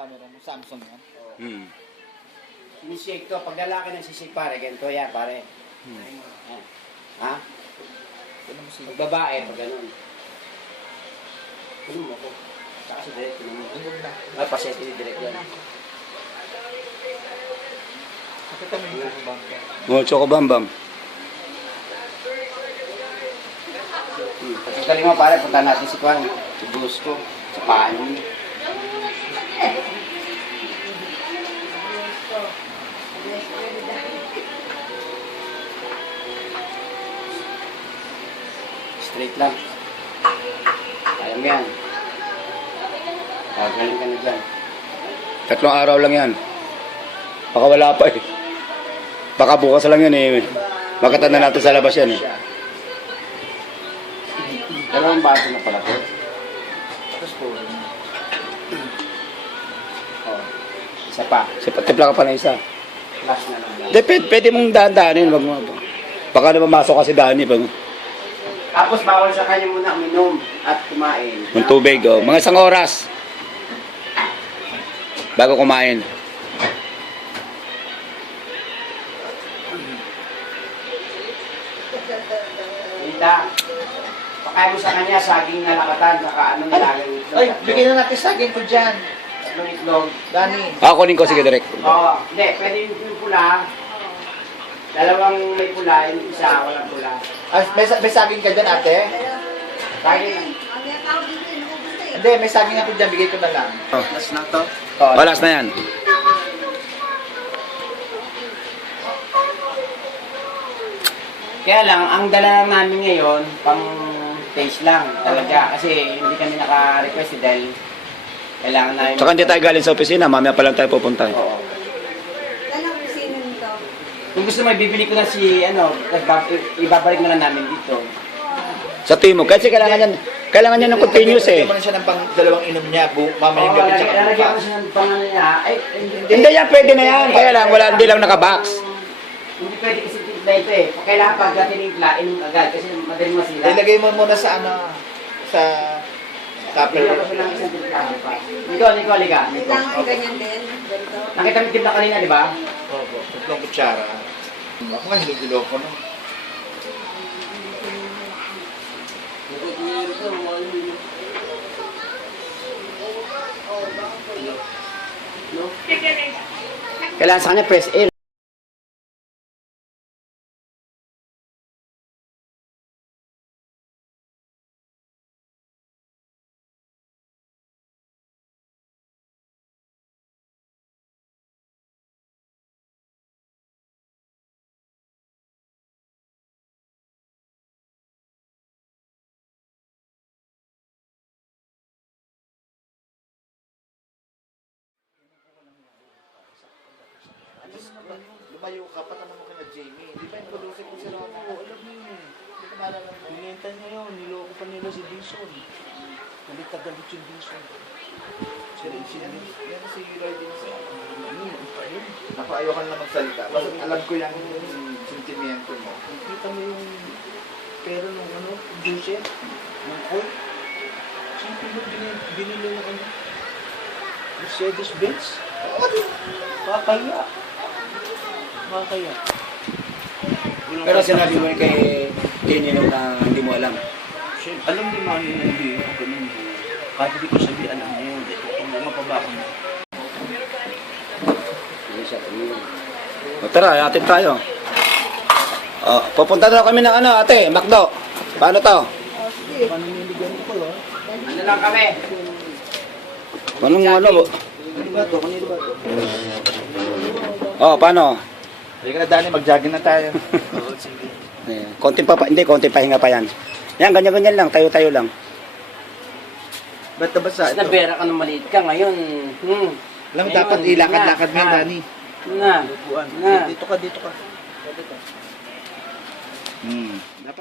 camera mo. Samsung yan. Hmm. Sinishake to. Pag lalaki ng sisig pare, ganito yan pare. Ha? Pag babae, pag ganun. Puno mo ko. Saka si direct, puno mo. Ay, pasete ni direct yan. Nakita mo yung bang. Oh, Chocobambam. Pagkakali mo pare, punta natin si Kwan. Si Bosco. Sa paano mo. Straight lang. Kaya mo yan. Galing ka na dyan. 3 araw lang yan. Baka wala pa eh. Baka bukas lang yan eh. Makita na natin sa labas yan eh. 2 baso na pala to. Tapos po. Oh. Isa pa. Tipla ka pa na isa. Flash na lang. Pwede mong daan-daanin. Wag mo. Baka na mamasok kasi Dani. Tapos bawal sa kanya muna uminom at kumain. Yung tubig. Oh. Mga 1 oras. Bago kumain. Lita, pakain mo sa kanya saging na lakatan, saka ano nilagay ito. Ay, bigyan na natin saging ko dyan. Tatlong itlog. Dani. Kunin ko sige direct. Oo, hindi, pwede yung pula. 2 may pula, yung isa walang pula. Ah, may saging ka dyan, ate? Saging. Hindi, may saging ako dyan. Bigay ko na lang. Oh. Last na to? Walas na yan. Kaya lang, ang dala lang namin ngayon, pang taste lang talaga. Kasi hindi kami naka-request dahil kailangan namin. Tsaka hindi tayo galing sa opisina. Mamaya pa lang tayo pupunta. Oo. Anong kusina nito? Kung gusto mo, bibili ko na si, ibabalik na lang namin dito. Sa Timog. Kasi kailangan yan ng continuous eh. Bigyan mo na siya ng pang 2 inom niya. Mamayang gabi tsaka Lalagyan ko bukas. siya ng pangalan niya. Ay, Hindi yan, pwede na yan. Kaya lang, hindi lang nakabox. Hindi pwede kasi timpla ito eh. Kailangan pag tinimpla, inom agad kasi madaling masila. Ilagay mo muna sa sa Bigyan ko tupper. siya ng isang timpla. Nico, liga. Kailangan ay ganyan din. Ganito. Nakita mo yung timpla kanina, di ba? Opo, 3 kutsara. Ako nga, hilog-hilog ko no. Kailangan sa kanya press L. Lumayo ka, patanong mo kina Jamie. Di ba yung producer ko sila ako? Oo, alam mo yun eh. Hindi ko maalala mo. Binenta niya yun, niloko pa nila si Dison. Galit yung Dison. Yan si Roy din sa Ako, ayoko na magsalita. Basta alam ko yung sentimiento mo. Nakita mo yung pera ng producer, ng court. Siyempre mo binili ng Mercedes-Benz. Makakaya. Pero sinabi mo kay Nino na hindi mo alam. Siyempre, alam ni Manny na hindi ako ganun. Kahit hindi ko sabi, alam niya yun. Kung mapabaka mo. O tara, atin tayo. Pupunta na kami ng ate, Macdo. Paano to? Paano niligan ko yun? Ano lang kami? Paano? Kanino ba ito? Paano? Halika na, Dani, mag-jogging na tayo. Oo, sige. Konting pahinga pa yan. Yan, ganyan-ganyan lang, tayo-tayo lang. Ba't nabasa ito? Nabera ka nung maliit ka ngayon. Alam mo, dapat ilakad-lakad mo yan, Dani. Na. Upuan. Na. Dito ka. Dapat